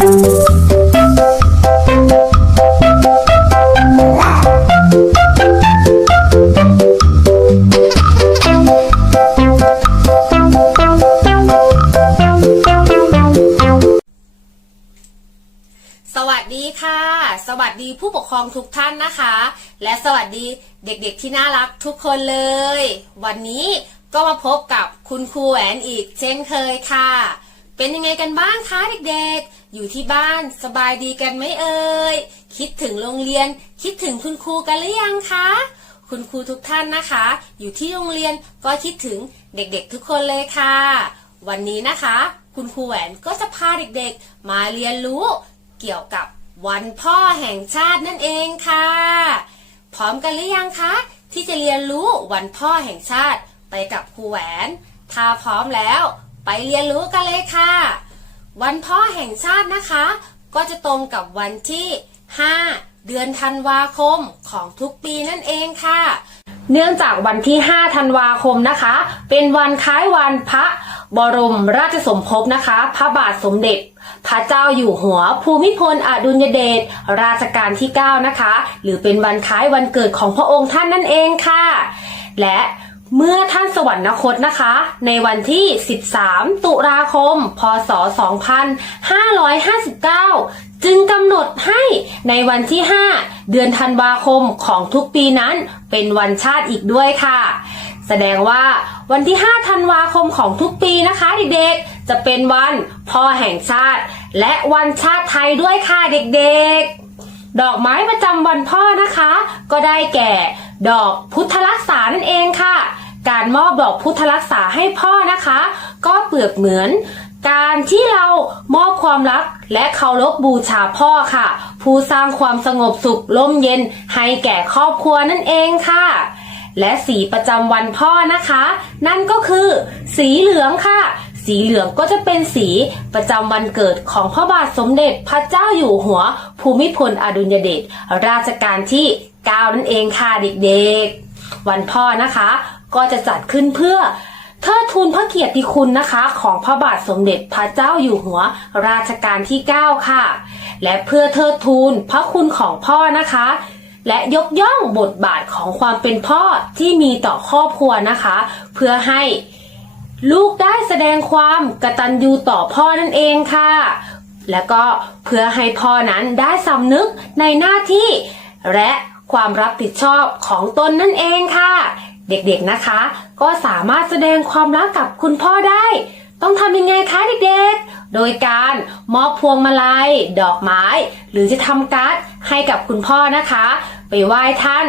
สวัสดีค่ะ สวัสดีผู้ปกครองทุกท่านนะคะ และสวัสดีเด็กๆที่น่ารักทุกคนเลย วันนี้ก็มาพบกับคุณครูแหวนอีกเช่นเคยค่ะ เป็นยังไงกันบ้างคะเด็กๆ อยู่ที่บ้านสบายดีกันไหมเอ่ย คิดถึงโรงเรียน คิดถึงคุณครูกันหรือยังคะ คุณครูทุกท่านนะคะ อยู่ที่โรงเรียนก็คิดถึงเด็กๆทุกคนเลยค่ะ วันนี้นะคะ คุณครูแหวนก็จะพาเด็กๆ มาเรียนรู้เกี่ยวกับวันพ่อแห่งชาตินั่นเองค่ะ พร้อมกันหรือยังคะ ที่จะเรียนรู้วันพ่อแห่งชาติไปกับครูแหวน ถ้าพร้อมแล้ว ไปเรียนรู้กันเลยค่ะ วันพ่อแห่งชาตินะคะ ก็จะตรงกับวันที่ 5 เดือนธันวาคมของทุกปีนั่นเองค่ะ เนื่องจากวันที่ 5 ธันวาคมนะคะ เป็นวันคล้ายวันพระบรมราชสมภพนะคะ พระบาทสมเด็จ พระเจ้าอยู่หัว ภูมิพลอดุลยเดชรัชกาลที่ 9 นะคะ หรือเป็นวันคล้ายวันเกิดของพระองค์ท่านนั่นเองค่ะ และ เมื่อท่านสวรรคตนะคะ ในวันที่ 13 ตุลาคม พศ 2559 จึงกำหนดให้ในวันที่ 5 เดือนธันวาคมของทุกปีนั้นเป็นวันชาติอีกด้วยค่ะ แสดงว่าวันที่ 5 ธันวาคมของทุกปีนะคะเด็กๆ จะเป็นวันพ่อแห่งชาติ และวันชาติไทยด้วยค่ะเด็กๆดอกไม้ประจำวันพ่อนะคะ ก็ได้แก่ ดอกพุทธรักษานั่นเองค่ะ การมอบดอกพุทธรักษาให้พ่อนะคะ ก็เปรียบเหมือน การที่เรามอบความรักและเคารพบูชาพ่อค่ะ ผู้สร้างความสงบสุขร่มเย็นให้แก่ครอบครัวนั่นเองค่ะ และสีประจำวันพ่อนะคะ นั่นก็คือ สีเหลืองค่ะสีเหลืองก็จะเป็นสีประจำวันเกิดของพระบาทสมเด็จพระเจ้าอยู่หัว ภูมิพลอดุลยเดชราชการที่ 9 นั่นเองค่ะเด็กๆ วันพ่อนะคะ ก็จะจัดขึ้นเพื่อเทิดทูนพระเกียรติคุณนะคะ ของพระบาทสมเด็จพระเจ้าอยู่หัวราชการที่ 9 ค่ะ และเพื่อเทิดทูนพระคุณของพ่อนะคะ และยกย่องบทบาทของความเป็นพ่อที่มีต่อครอบครัวนะคะ เพื่อให้ลูกได้แสดงความกตัญญูต่อพ่อนั่นเองค่ะ และก็เพื่อให้พ่อนั้นได้สำนึกในหน้าที่ และความรับผิดชอบของตนนั่นเองค่ะ เด็กๆนะคะ ก็สามารถแสดงความรักกับคุณพ่อได้ ต้องทำยังไงคะเด็กๆ โดยการมอบพวงมาลัย ดอกไม้ หรือจะทำการ์ดให้กับคุณพ่อนะคะ ไปไหว้ท่าน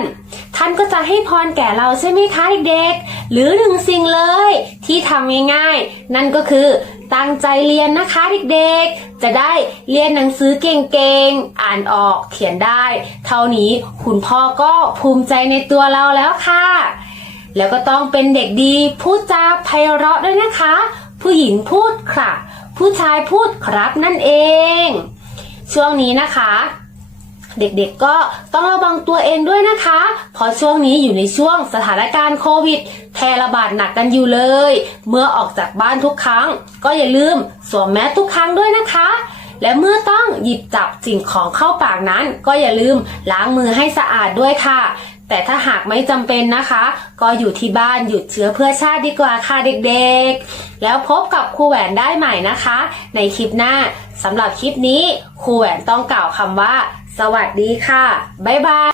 ท่านก็จะให้พรแก่เราใช่ไหมคะเด็กๆ หรือหนึ่งสิ่งเลยที่ทำง่ายๆ นั่นก็คือตั้งใจเรียนนะคะเด็กๆ จะได้เรียนหนังสือเก่งๆ อ่านออกเขียนได้ เท่านี้คุณพ่อก็ภูมิใจในตัวเราแล้วค่ะ แล้วก็ต้องเป็นเด็กดีพูดจาไพเราะด้วยนะคะ ผู้หญิงพูดค่ะ ผู้ชายพูดครับนั่นเอง ช่วงนี้นะคะ เด็กๆก็ต้องระวังตัวเองด้วยนะคะ เพราะช่วงนี้อยู่ในช่วงสถานการณ์โควิดแพร่ระบาดหนักกันอยู่เลย เมื่อออกจากบ้านทุกครั้ง ก็อย่าลืมสวมแมสทุกครั้งด้วยนะคะและเมื่อต้องหยิบจับสิ่งของเข้าปากนั้น ก็อย่าลืมล้างมือให้สะอาดด้วยค่ะ แต่ถ้าหากไม่จำเป็นนะคะ ก็อยู่ที่บ้านหยุดเชื้อเพื่อชาติดีกว่าค่ะเด็กๆ แล้วพบกับครูแหวนได้ใหม่นะคะ ในคลิปหน้าสำหรับคลิปนี้ครูแหวนต้องกล่าวคำว่า สวัสดีค่ะ บ๊ายบาย